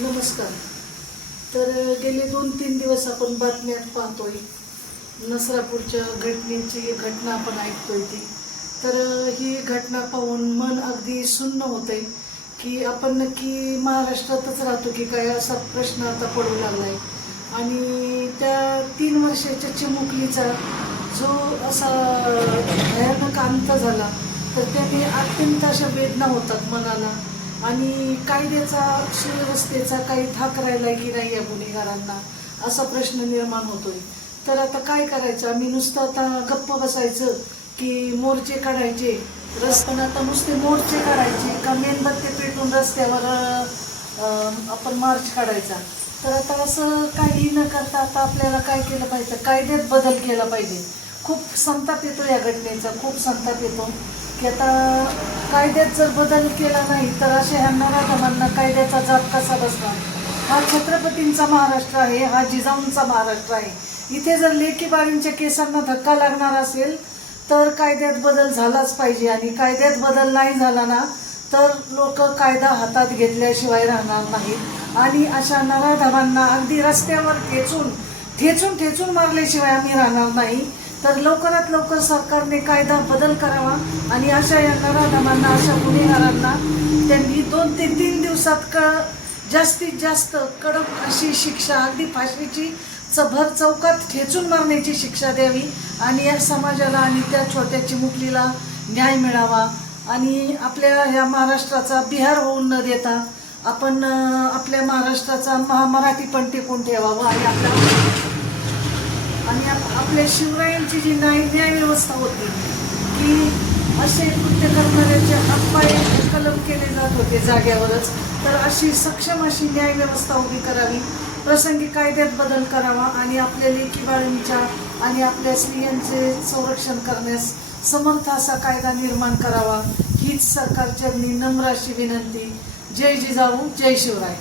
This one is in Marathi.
नमस्कार. तर गेले 2-3 दिवस आपण बातम्यात पाहतोय, नसरापूरच्या घटना आपण ऐकतोय ती. तर ही घटना पाहून मन अगदी सुन्न होतंय की आपण नक्की महाराष्ट्रातच राहतो की काय, असा प्रश्न आता पडू लागलाय. आणि त्या 3 वर्षाच्या चिमुकलीचा जो असा भयानक अंत झाला, तर त्याने अत्यंत अशा वेदना होतात मनाला. आणि कायद्याचा, सुव्यवस्थेचा काही धाक राहिला की नाही या गुन्हेगारांना, असा प्रश्न निर्माण होतोय. तर आता काय करायचं? आम्ही नुसतं आता गप्प बसायचं की मोर्चे काढायचे पण आता नुसते मोर्चे काढायचे का मेणबत्ती पेटून रस्त्यावर आपण मार्च काढायचा? तर आता असं काही न करता आता आपल्याला काय केलं पाहिजे? कायद्यात बदल केला पाहिजे. खूप संताप येतो या घटनेचा, खूप संताप येतो की आता कायद्यात जर बदल केला नाही तर असे ह्या नराधमांना कायद्याचा जाप कसा बसणार? हा छत्रपतींचा महाराष्ट्र आहे, हा जिजाऊंचा महाराष्ट्र आहे. इथे जर लेकी बाळींच्या केसांना धक्का लागणार असेल तर कायद्यात बदल झालाच पाहिजे. आणि कायद्यात बदल नाही झाला ना तर लोक कायदा हातात घेतल्याशिवाय राहणार नाहीत. आणि अशा नराधमांना अगदी रस्त्यावर ठेचून मारल्याशिवाय आम्ही राहणार नाही. तर लवकरात लवकर सरकारने कायदा बदल करावा आणि अशा या नराधमांना, अशा गुन्हेगारांना त्यांनी 2 ते 3 दिवसात जास्तीत जास्त कडक अशी शिक्षा, अगदी फाशीची भर चौकात ठेचून मारण्याची शिक्षा द्यावी. आणि या समाजाला आणि त्या छोट्या चिमुकलीला न्याय मिळावा. आणि आपल्या ह्या महाराष्ट्राचा बिहार होऊन न देता आपण आपल्या महाराष्ट्राचा मराठी पण टिकून ठेवावं. आणि आपल्या शिवरायांची जी न्याय व्यवस्था होती की असे कृत्य करणाऱ्याचे हातपाय कलम केले जात होते जाग्यावरच, तर अशी सक्षम अशी न्याय व्यवस्था उभी करावी. प्रसंगी कायद्यात बदल करावा आणि आपल्या लेकी बाळींच्या आणि आपल्या स्त्रियांचे संरक्षण करण्यास समर्थ असा कायदा निर्माण करावा. हीच सरकारच्या नम्र अशी विनंती. जय जिजाऊ, जय शिवराय.